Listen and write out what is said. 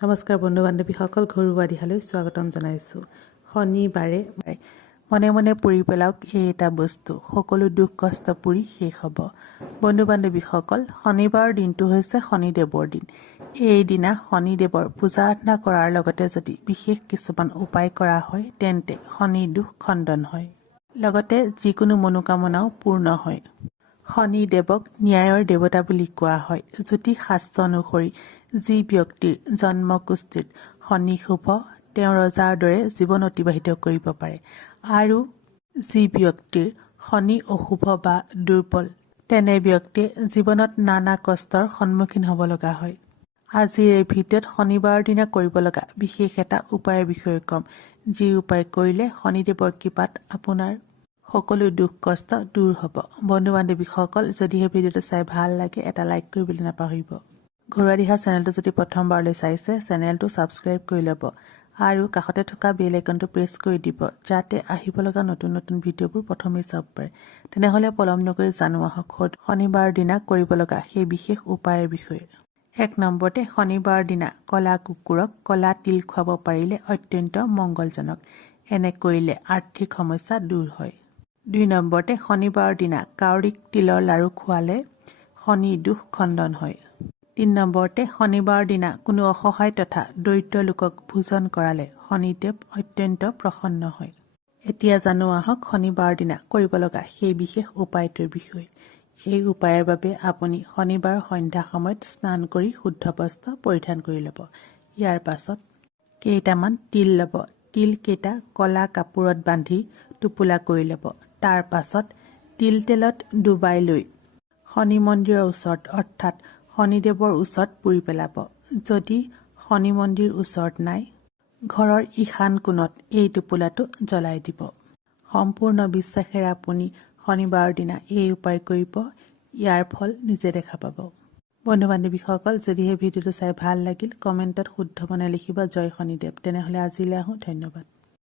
নমস্কাৰ বন্ধু বান্ধৱীসকল, ঘৰুৱা দিহালৈ স্বাগতম জনাইছোঁ। শনিবাৰে মনে মনে পুৰি পেলাওক এই এটা বস্তু, সকলো দুখ কষ্ট পুৰি শেষ হ'ব। বন্ধু বান্ধৱীসকল, শনিবাৰৰ দিনটো হৈছে শনিদেৱৰ দিন। এইদিনা শনিদেৱৰ পূজা আৰাধনা কৰাৰ লগতে যদি বিশেষ কিছুমান উপায় কৰা হয় তেন্তে শনি দুখ খণ্ডন হয়, লগতে যিকোনো মনোকামনাও পূৰ্ণ হয়। শনিদেৱক ন্যায়ৰ দেৱতা বুলি কোৱা হয়। জ্যোতিষ শাস্ত্ৰ অনুসৰি যি ব্যক্তিৰ জন্মকুষ্ঠিত শনি শুভ, তেওঁ ৰজাৰ দৰে জীৱন অতিবাহিত কৰিব পাৰে, আৰু যি ব্যক্তিৰ শনি অশুভ বা দুৰ্বল, তেনে ব্যক্তিয়ে জীৱনত নানা কষ্টৰ সন্মুখীন হ'ব লগা হয়। আজিৰ এই ভিডিঅ'ত শনিবাৰৰ দিনা কৰিব লগা বিশেষ এটা উপায়ৰ বিষয়ে ক'ম, যি উপায় কৰিলে শনিদেৱৰ কৃপাত আপোনাৰ সকলো দুখ কষ্ট দূৰ হ'ব। বন্ধু বান্ধৱীসকল, যদিহে ভিডিঅ'টো চাই ভাল লাগে এটা লাইক কৰিবলৈ নাপাহৰিব। ঘৰুৱা দিহা চেনেলটো যদি প্ৰথমবাৰলৈ চাইছে, চেনেলটো ছাবস্ক্ৰাইব কৰি ল'ব আৰু কাষতে থকা বেল আইকনটো প্ৰেছ কৰি দিব, যাতে আহিব লগা নতুন নতুন ভিডিঅ'বোৰ প্ৰথমেই চাব পাৰে। তেনেহ'লে পলম নকৰি জানো আহক শনিবাৰৰ দিনা কৰিব লগা সেই বিশেষ উপায়ৰ বিষয়ে। 1 নম্বৰতে, শনিবাৰৰ দিনা ক'লা কুকুৰক ক'লা তিল খুৱাব পাৰিলে অত্যন্ত মংগলজনক। এনে কৰিলে আৰ্থিক সমস্যা দূৰ হয়। 2 নম্বৰতে, শনিবাৰৰ দিনা কাউৰীক তিলৰ লাড়ু খোৱালে শনি দুখ খণ্ডন হয়। 3 নম্বৰতে, শনিবাৰৰ দিনা কোনো অসহায় তথা দৰিদ্ৰ লোকক ভোজন কৰালে শনিদেৱ অত্যন্ত প্ৰসন্ন হয়। এতিয়া জানো আহক শনিবাৰৰ দিনা কৰিব লগা সেই বিশেষ উপায়টোৰ বিষয়ে। এই উপায়ৰ বাবে আপুনি শনিবাৰ সন্ধ্যা সময়ত স্নান কৰি শুদ্ধ বস্ত্ৰ পৰিধান কৰি ল'ব। ইয়াৰ পাছত কেইটামান তিল ল'ব। তিলকেইটা ক'লা কাপোৰত বান্ধি টোপোলা কৰি ল'ব। তাৰ পাছত তিল তেলত ডুবাই লৈ শনি মন্দিৰৰ ওচৰত অৰ্থাৎ শনিদেৱৰ ওচৰত পুৰি পেলাব। যদি শনি মন্দিৰ ওচৰত নাই, ঘৰৰ ঈশান কোণত এই টোপোলাটো জ্বলাই দিব। সম্পূৰ্ণ বিশ্বাসেৰে আপুনি শনিবাৰৰ দিনা এই উপায় কৰিব, ইয়াৰ ফল নিজে দেখা পাব। বন্ধু বান্ধৱীসকল, যদিহে ভিডিঅ'টো চাই ভাল লাগিল, কমেণ্টত শুদ্ধ মনে লিখিব জয় শনিদেৱ। তেনেহ'লে আজিলৈ আহোঁ, ধন্যবাদ।